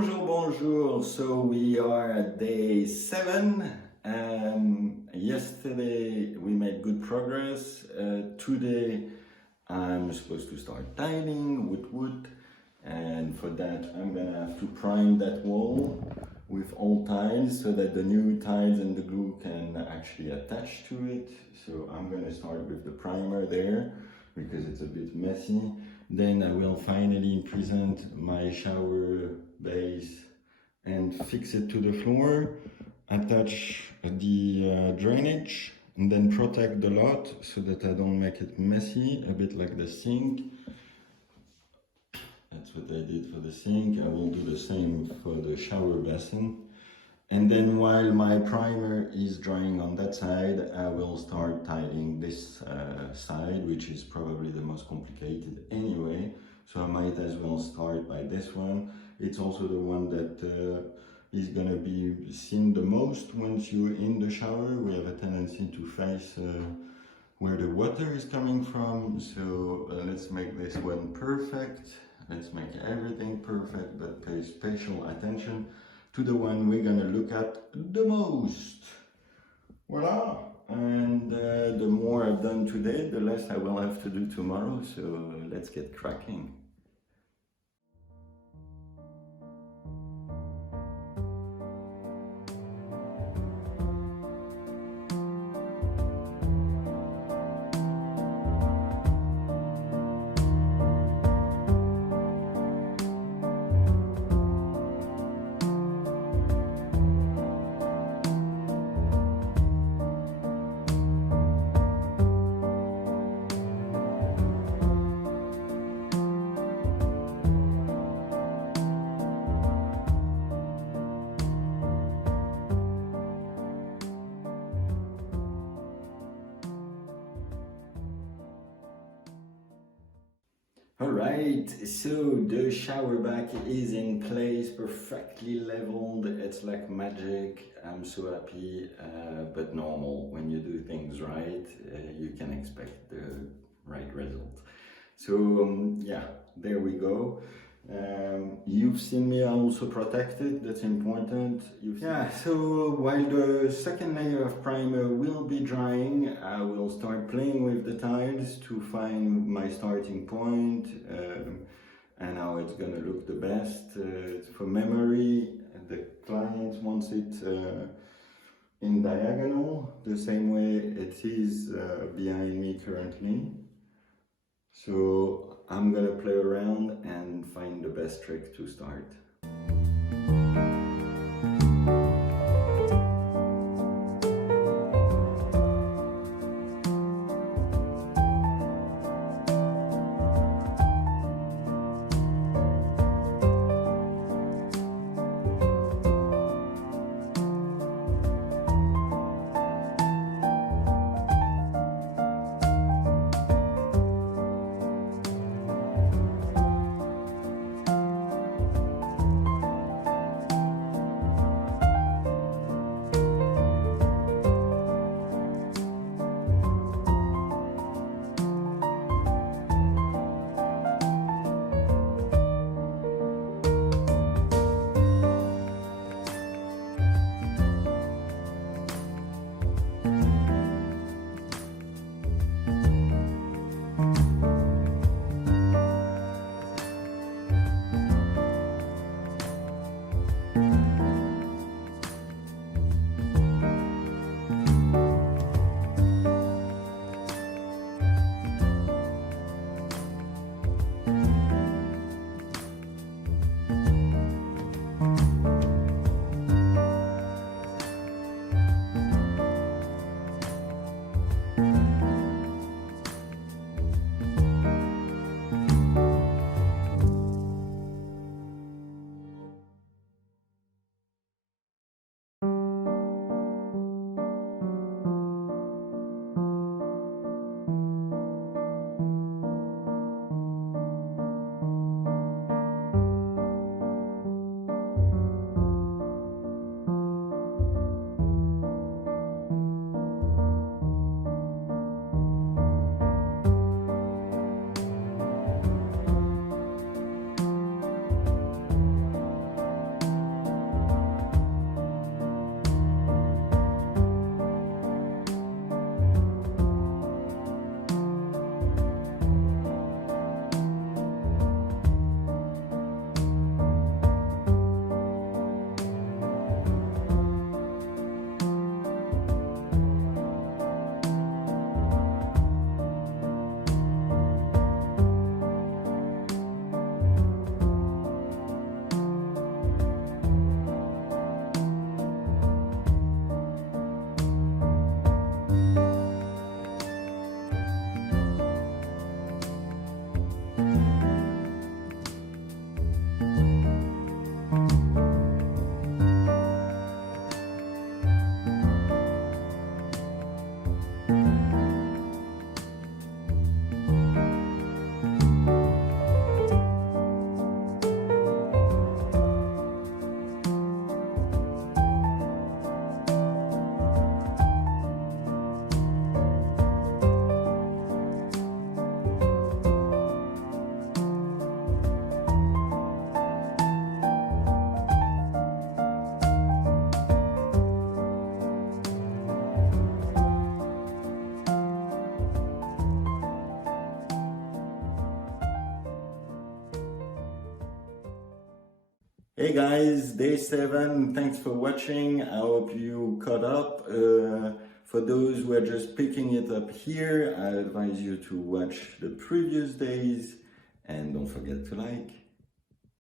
Bonjour Bonjour. So we are at day 7. Yesterday we made good progress. Today I'm supposed to start tiling with wood, and for that I'm gonna have to prime that wall with old tiles so that the new tiles and the glue can actually attach to it. So I'm gonna start with the primer there because it's a bit messy. Then I will finally present my shower base and fix it to the floor, attach the drainage, and then protect the lot so that I don't make it messy, a bit like the sink. That's what I did for the sink. I will do the same for the shower basin. And then while my primer is drying on that side, I will start tiling this side, which is probably the most complicated anyway. So I might as well start by this one. It's also the one that is gonna be seen the most once you're in the shower. We have a tendency to face where the water is coming from. So let's make this one perfect. Let's make everything perfect, but pay special attention to the one we're gonna look at the most. Voila! And the more I've done today, the less I will have to do tomorrow. So let's get cracking. Alright, so the shower back is in place, perfectly leveled. It's like magic. I'm so happy, but normal. When you do things right, you can expect the right result. So yeah, there we go. You've seen me also protected, that's important. So while the second layer of primer will be drying, I will start playing with the tiles to find my starting point and how it's gonna look the best. For memory, the client wants it in diagonal, the same way it is behind me currently. So I'm gonna play around and find the best trick to start. Hey guys, day 7, thanks for watching. I hope you caught up. For those who are just picking it up here, I advise you to watch the previous days and don't forget to like.